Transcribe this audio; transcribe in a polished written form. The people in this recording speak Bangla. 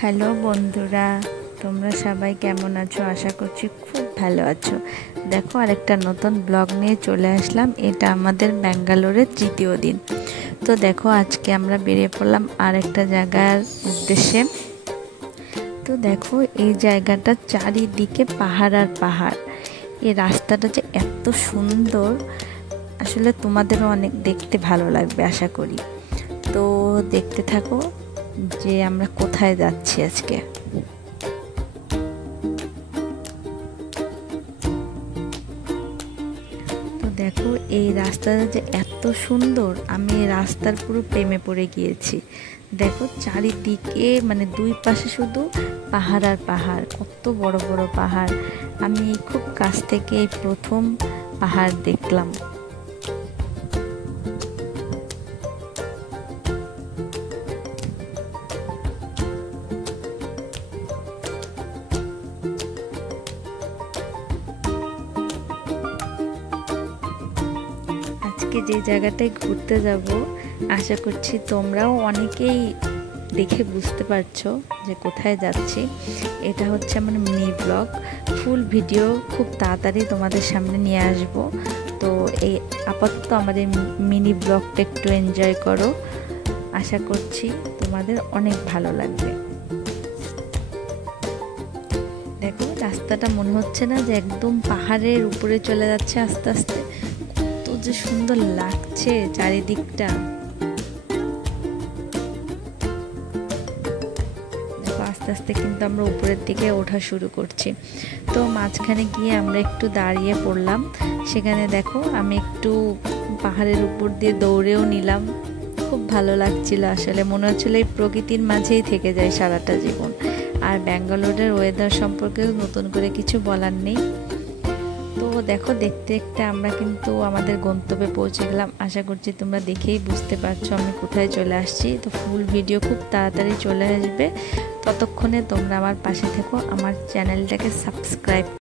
হ্যালো বন্ধুরা, তোমরা সবাই কেমন আছো? আশা করছি খুব ভালো আছো। দেখো, আরেকটা নতুন ব্লগ নিয়ে চলে আসলাম। এটা আমাদের ব্যাঙ্গালোরের তৃতীয় দিন। তো দেখো, আজকে আমরা বেরিয়ে পড়লাম আরেকটা জায়গার উদ্দেশ্যে। তো দেখো, এই জায়গাটা চারিদিকে পাহাড় আর পাহাড়। এই রাস্তাটা যে এত সুন্দর, আসলে তোমাদেরও অনেক দেখতে ভালো লাগবে আশা করি। তো দেখতে থাকো যে আমরা কোথায় যাচ্ছি আজকে। তো দেখো, এই রাস্তাটা যে এত সুন্দর, আমি এই রাস্তার পুরো প্রেমে পড়ে গিয়েছি। দেখো, চারিদিকে মানে দুই পাশে শুধু পাহাড় আর পাহাড়, কত বড় বড় পাহাড়। আমি খুব কাছ থেকে এই প্রথম পাহাড় দেখলাম। আজকে যে জায়গাটায় ঘুরতে যাব, আশা করছি তোমরাও অনেকেই দেখে বুঝতে পারছো যে কোথায় যাচ্ছি। এটা হচ্ছে আমার মিনি ব্লগ। ফুল ভিডিও খুব তাড়াতাড়ি তোমাদের সামনে নিয়ে আসব। তো এই আপাতত আমার এই মিনি ব্লগটা একটু এনজয় করো। আশা করছি তোমাদের অনেক ভালো লাগবে। দেখো, রাস্তাটা মনে হচ্ছে না যে একদম পাহাড়ের উপরে চলে যাচ্ছে আস্তে আস্তে? কত যে সুন্দর লাগছে চারিদিকটা। দেখো, আস্তে আস্তে কিন্তু আমরা উপরের দিকে ওঠা শুরু করছি। তো মাঝখানে গিয়ে আমরা একটু দাঁড়িয়ে পড়লাম। সেখানে দেখো, আমি একটু পাহাড়ের উপর দিয়ে দৌড়েও নিলাম। খুব ভালো লাগছিল, আসলে মনে হচ্ছিল এই প্রকৃতির মাঝেই থেকে যায় সারাটা জীবন। আর ব্যাঙ্গালোরের ওয়েদার সম্পর্কে নতুন করে কিছু বলার নেই। তো দেখো, দেখতে দেখতে আমরা কিন্তু আমাদের গন্তব্যে পৌঁছে গেলাম। আশা করছি তোমরা দেখেই বুঝতে পারছো আমি কোথায় চলে আসছি। তো ফুল ভিডিও খুব তাড়াতাড়ি চলে আসবে। ততক্ষণে তোমরা আমার পাশে থেকো, আমার চ্যানেলটাকে সাবস্ক্রাইব